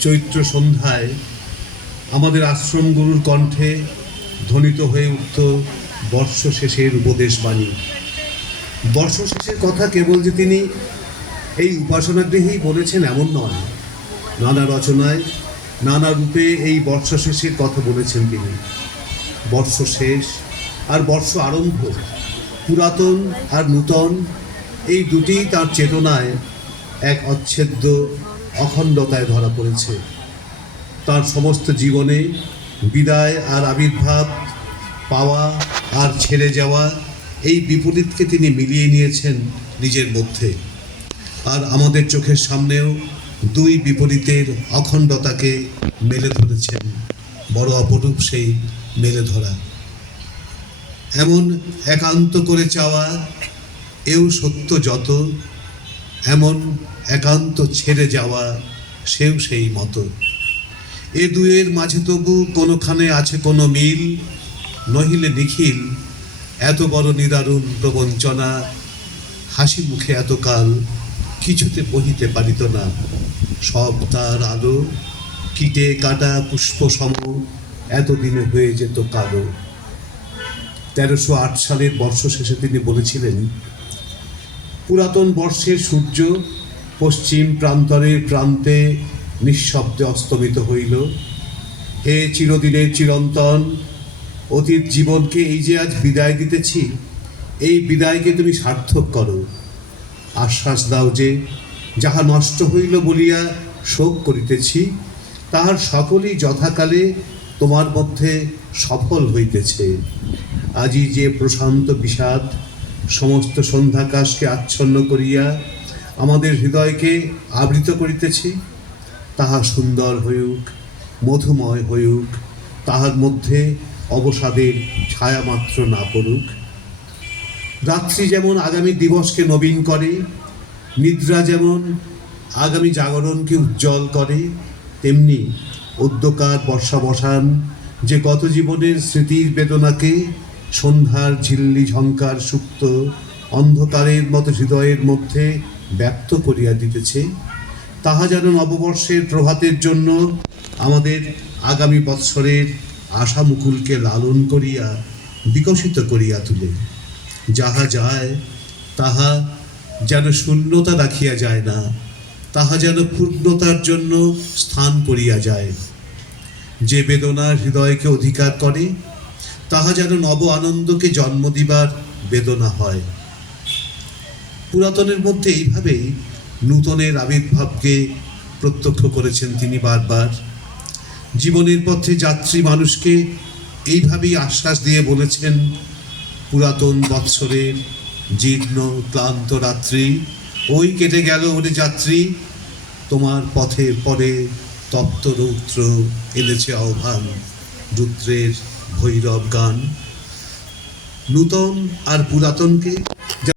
চৈত্র সন্ধ্যায় আমাদের আশ্রম গুরুর কণ্ঠে ধ্বনিত হয়ে উঠত বর্ষ শেষের উপদেশ বাণী। বর্ষ শেষের কথা কেবল যে তিনি এই উপাসনা উপাসনাগৃহেই বলেছেন এমন নয়। নানা রচনায়, নানা রূপে এই বর্ষ শেষের কথা বলেছেন তিনি। বর্ষ শেষ আর বর্ষ আরম্ভ, পুরাতন আর নূতন, এই দুটি তার চেতনায় এক অচ্ছেদ্য অখণ্ডতায় ধরা পড়েছে। তার সমস্ত জীবনে বিদায় আর আবির্ভাব, পাওয়া আর ছেড়ে যাওয়া এই বিপরীতকে তিনি মিলিয়ে নিয়েছেন নিজের মধ্যে। আর আমাদের চোখের সামনেও দুই বিপরীতের অখণ্ডতাকে মেলে ধরেছেন বড় অপরূপ সেই মেলে ধরা। এমন একান্ত করে চাওয়া এও সত্য যত এমন একান্ত ছেড়ে যাওয়া সেও সেই মতো। এ দুয়ের মাঝে তবু কোনোখানে আছে কোনো মিল, নহিলে নিখিল এত বড় নিদারুণ প্রবঞ্চনা, হাসি মুখে এতকাল কিছুতে বহিতে পারিত না। সব তার আলো, কিটে কাটা পুষ্প সম এতদিনে হয়ে যেত কালো। তেরোশো আট সালের বর্ষ শেষে তিনি বলেছিলেন পুরাতন বর্ষের সূর্য পশ্চিম প্রান্তরের প্রান্তে নিঃশব্দে অস্তমিত হইল। হে চিরদিনের চিরন্তন অতীত জীবনকে এই যে আজ বিদায় দিতেছি, এই বিদায়কে তুমি সার্থক করো। আশ্বাস দাও যে, যাহা নষ্ট হইল বলিয়া শোক করিতেছি, তাহার সকলই যথাকালে তোমার মধ্যে সফল হইতেছে। আজি যে প্রশান্ত বিষাদ সমস্ত সন্ধ্যাকাশকে আচ্ছন্ন করিয়া আমাদের হৃদয়কে আবৃত করিতেছে, তাহা সুন্দর হইউক, মধুময় হইউক, তাহার মধ্যে অবসাদের ছায়া মাত্র না পড়ুক। রাত্রি যেমন আগামী দিবসকে নবীন করে, নিদ্রা যেমন আগামী জাগরণকে উজ্জ্বল করে, তেমনি উদ্যকার বর্ষাবসান যে গত জীবনের স্মৃতির বেদনাকে সন্ধ্যার ঝিল্লি ঝঙ্কার সুপ্ত অন্ধকারের মতো হৃদয়ের মধ্যে ব্যক্ত করিয়া দিতেছে, তাহা যেন নববর্ষের প্রভাতের জন্য আমাদের আগামী বৎসরের আশা মুকুলকে লালন করিয়া বিকশিত করিয়া তুলে। যাহা যায়, তাহা যেন শূন্যতা রাখিয়া যায় না, তাহা যেন পূর্ণতার জন্য স্থান করিয়া যায়। যে বেদনা হৃদয়কে অধিকার করে তাহা যেন নব আনন্দকে জন্ম দিবার বেদনা হয়। পুরাতনের মধ্যে এইভাবেই নূতনের আবির্ভাবকে প্রত্যক্ষ করেছেন তিনি বারবার। জীবনের পথে যাত্রী মানুষকে এইভাবেই আশ্বাস দিয়ে বলেছেন, পুরাতন বৎসরের জীর্ণ, ক্লান্ত রাত্রি, ওই কেটে গেল ওরে যাত্রী, তোমার পথের পরে তপ্ত রৌদ্র এনেছে আহ্বান রুদ্রের ভৈরব গান। নূতন আর পুরাতনকে